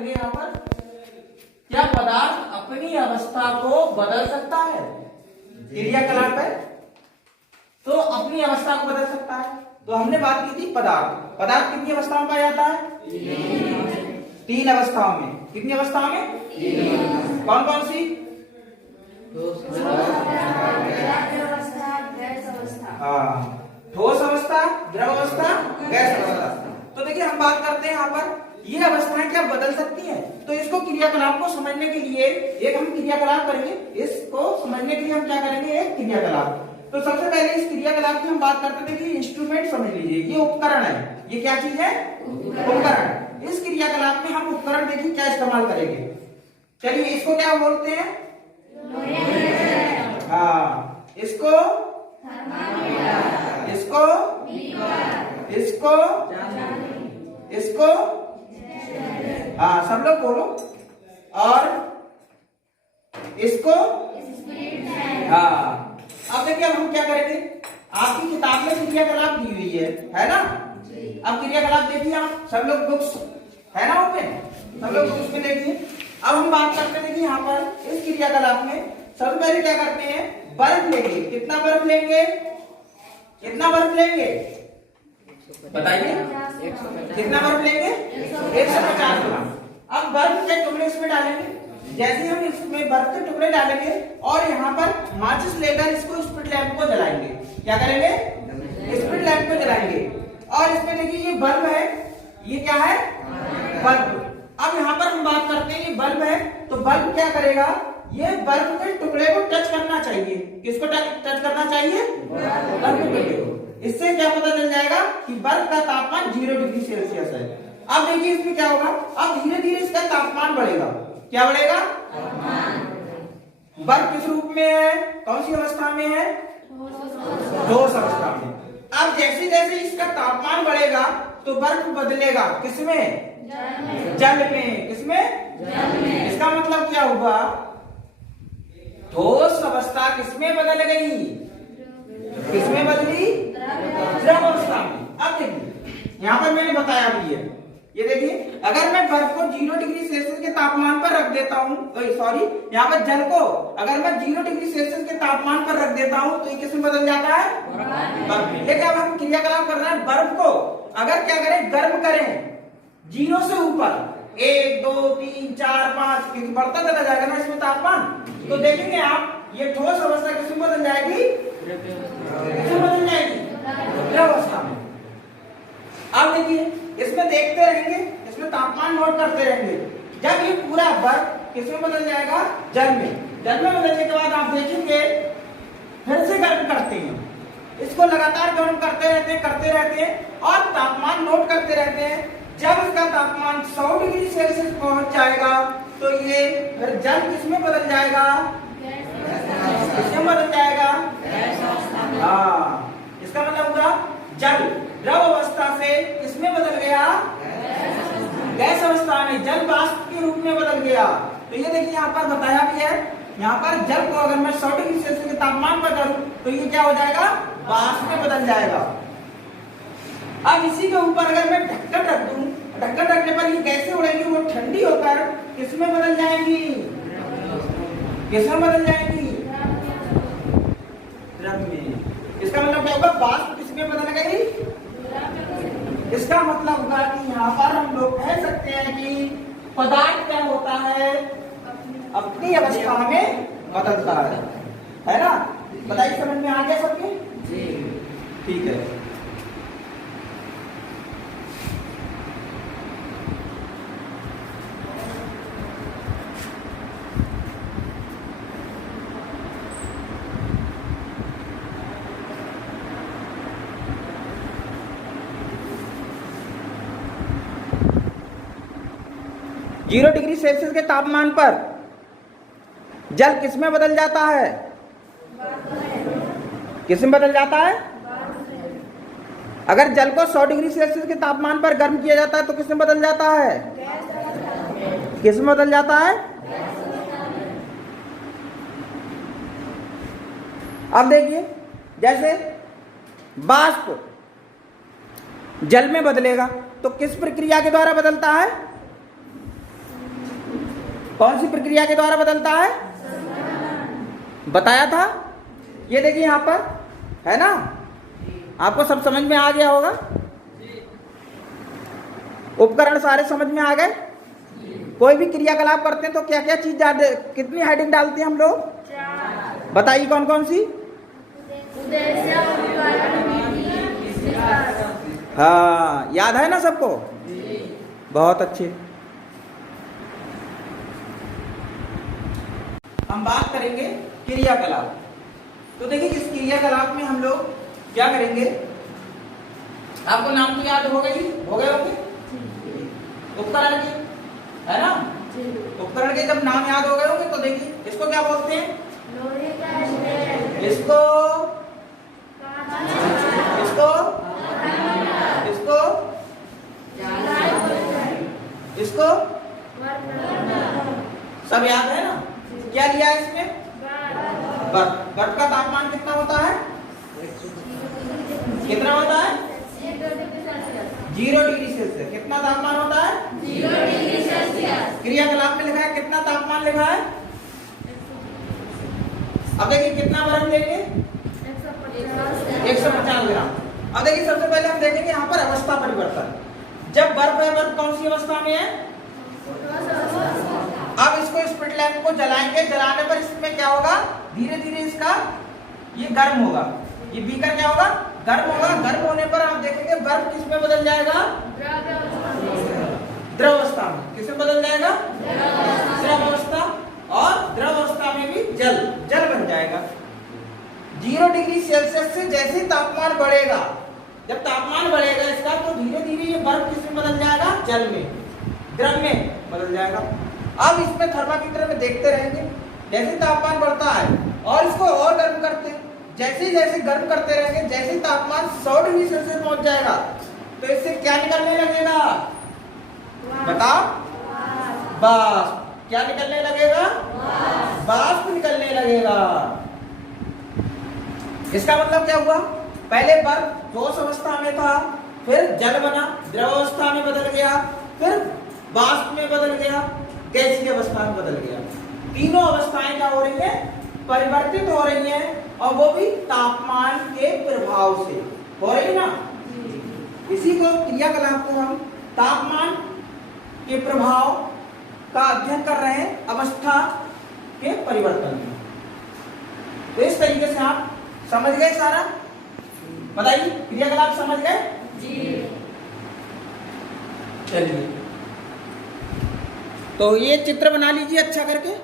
करेंगे यहाँ पर, क्या पदार्थ अपनी अवस्था को बदल सकता है? क्रियाकलाप है तो अपनी अवस्था को बदल सकता है। तो हमने बात की थी पदार्थ कितनी अवस्थाओं में पाया जाता है? 3 अवस्थाओं में। कितनी अवस्थाओं में? कौन कौन सी? हाँ, ठोस अवस्था, द्रव अवस्था, गैस अवस्था। तो देखिए हम बात करते हैं यहाँ पर ये अवस्थाएं क्या बदल सकती हैं। तो इसको क्रियाकलाप को समझने के लिए एक हम क्रियाकलाप करेंगे। इसको समझने के लिए हम क्या करेंगे? एक क्रियाकलाप। तो सबसे पहले इस क्रियाकलाप की हम बात करते थे कि इंस्ट्रूमेंट समझ लीजिए, ये उपकरण है। ये क्या चीज है? उपकरण। इस क्रियाकलाप में हम उपकरण देखिए क्या इस्तेमाल करेंगे। चलिए इसको क्या बोलते हैं? हाँ, इसको इसको हाँ, सब लोग बोलो। और इसको हाँ। अब देखिए अब हम क्या करेंगे, आपकी किताब में क्रियाकलाप दी हुई है ना? अब क्रियाकलाप देखिए आप सब लोग, बुक्स है ना ओपन, सब लोग बुक्स में देखिए। अब हम बात करते हैं कि यहाँ पर इस क्रियाकलाप में सबसे पहले क्या करते हैं? बर्फ लेंगे। कितना बर्फ लेंगे? कितना बर्फ लेंगे बताइए? कितना बर्फ लेंगे? 150 ग्राम। अब बर्फ के टुकड़े इसमें डालेंगे। जैसे हम इसमें बर्फ के टुकड़े डालेंगे और यहाँ पर माचिस लेकर इसको स्पिरिट लैंप को जलाएंगे। क्या करेंगे? स्पिरिट लैंप को जलाएंगे। और इसमें देखिए ये बल्ब है, ये क्या है? बल्ब। अब यहाँ पर हम बात करते हैं ये बल्ब है, तो बल्ब क्या करेगा? ये बल्ब के टुकड़े को टच करना चाहिए। किसको टच करना चाहिए? बल्ब के टुकड़े को। इससे क्या पता चल जाएगा कि बल्ब का तापमान 0 डिग्री सेल्सियस है। अब देखिए इसमें क्या होगा, अब धीरे धीरे इसका तापमान बढ़ेगा। क्या बढ़ेगा? बर्फ किस रूप में है? कौन सी अवस्था में है? ठोस अवस्था में। अब जैसे जैसे इसका तापमान बढ़ेगा तो बर्फ बदलेगा। किसमें? जल में। किसमें? जल में। इसका मतलब क्या हुआ? ठोस अवस्था किसमें बदल गई? किसमें बदली? द्रव अवस्था में। अब देखिए यहां पर मैंने बताया भी है, ये देखिए अगर मैं बर्फ को 0 डिग्री सेल्सियस के तापमान पर रख देता हूं, सॉरी यहाँ पर जल को अगर मैं 0 डिग्री सेल्सियस के तापमान पर रख देता हूं तो ये किसमें बदल जाता है? बर्फ में। लेकिन अब हम क्रियाकलाप कर रहे हैं, बर्फ को अगर क्या करें? गर्म करें 0 से ऊपर, 1 2 3 4 5, क्योंकि बढ़ता चला जाएगा ना इसमें तापमान। तो देखेंगे आप ये ठोस अवस्था किसमें बदल जाएगी? किसमें बदल जाएगी? द्रव अवस्था में। अब देखिए इसमें देखते रहेंगे, इसमें तापमान नोट करते रहेंगे। जब ये पूरा बर्फ किसमें बदल जाएगा? जल में। जल में बदलने के बाद आप देखेंगे फिर से गर्म करते हैं, इसको लगातार गर्म करते रहते हैं और तापमान नोट करते रहते हैं। जब इसका तापमान 100 डिग्री सेल्सियस पहुंच जाएगा तो ये फिर जल किसमें बदल जाएगा? किसमें बदल जाएगा? हाँ, इसका मतलब हुआ जल द्रव अवस्था से किसमें बदल गया? गैस अवस्था में। जल वाष्प के रूप में बदल गया। तो ये देखिए यहाँ पर बताया भी है, यहाँ पर जल को अगर मैं 100 डिग्री सेल्सियस के तापमान पर करूं तो ये क्या हो जाएगा? वाष्प में बदल जाएगा। अब इसी के ऊपर अगर मैं ढक्कन रख दूं, ढक्कन रखने पर ये कैसे उड़ेंगी? वो ठंडी होकर किसमें बदल जाएंगी? किसमें बदल जाएंगी? द्रव में। इसका मतलब क्या होगा? वाष्प किसमें बदल गई? इसका मतलब होगा कि यहाँ पर हम लोग कह सकते हैं कि पदार्थ क्या होता है? अपनी अवस्था में बदलता है ना? बताइए समझ में आ गया सबके? ठीक है। जीरो डिग्री सेल्सियस के तापमान पर जल किसमें बदल जाता है? किसमें बदल जाता है? अगर जल को 100 डिग्री सेल्सियस के तापमान पर गर्म किया जाता है तो किसमें बदल जाता है? किसमें बदल जाता है? अब देखिए जैसे वाष्प जल में बदलेगा तो किस प्रक्रिया के द्वारा बदलता है? कौन सी प्रक्रिया के द्वारा बदलता है? बताया था। ये देखिए यहाँ पर है ना, आपको सब समझ में आ गया होगा। उपकरण सारे समझ में आ गए। कोई भी क्रियाकलाप करते हैं तो क्या क्या चीज कितनी हेडिंग डालते हैं हम लोग? बताइए कौन कौन सी? हाँ, याद है ना सबको? बहुत अच्छे। हम बात करेंगे क्रियाकलाप। तो देखिए इस क्रियाकलाप में हम लोग क्या करेंगे, आपको नाम तो याद हो गए होंगे उपकरण के, है ना? उपकरण के जब नाम याद हो गए होंगे तो देखिए इसको क्या बोलते हैं? इसको इसको इसको इसको सब याद है ना? क्या लिया है इसमें? बर्फ का तापमान कितना होता है? कितना होता है? 0 डिग्री सेल्सियस। कितना तापमान होता है? 0 डिग्री सेल्सियस। क्रियाकलाप में लिखा है कितना तापमान लिखा है? अब देखिए कितना बर्फ लेंगे? 150 ग्राम। अब देखिए सबसे पहले हम देखेंगे यहाँ पर अवस्था परिवर्तन। जब बर्फ है, बर्फ कौन सी अवस्था में है? अब इसको स्पिरिट लैंप को जलाएंगे, जलाने पर इसमें क्या होगा? धीरे धीरे इसका ये गर्म होगा, ये बीकर क्या होगा? गर्म होगा। गर्म होने पर आप देखेंगे बर्फ किस में बदल जाएगा? द्रव अवस्था में। किसमें बदल जाएगा? द्रव अवस्था। और द्रव अवस्था में भी जल बन जाएगा। 0 डिग्री सेल्सियस से जैसे तापमान बढ़ेगा, जब तापमान बढ़ेगा इसका, तो धीरे धीरे ये बर्फ किसमें बदल जाएगा? जल में, द्रव में बदल जाएगा। अब इसमें थर्मामीटर में देखते रहेंगे, जैसे तापमान बढ़ता है और इसको और गर्म करते हैं, जैसे गर्म करते रहेंगे, जैसे तापमान 100 डिग्री सेल्सियस पहुंच जाएगा तो इससे क्या निकलने लगेगा? बताओ। वाष्प। क्या निकलने लगेगा? वाष्प निकलने लगेगा। इसका मतलब क्या हुआ? पहले बर्फ ठोस अवस्था में था, फिर जल बना, द्रव अवस्था में बदल गया, फिर वाष्प में बदल गया, गैसीय अवस्था में बदल गया। तीनों अवस्थाएं क्या हो रही है? परिवर्तित हो रही हैं, और वो भी तापमान के प्रभाव से हो रही ना। इसी को क्रियाकलाप को हम तापमान के प्रभाव का अध्ययन कर रहे हैं, अवस्था के परिवर्तन में। तो इस तरीके से आप समझ गए सारा? बताइए, क्रियाकलाप समझ गए? जी। चलिए, तो ये चित्र बना लीजिए अच्छा करके।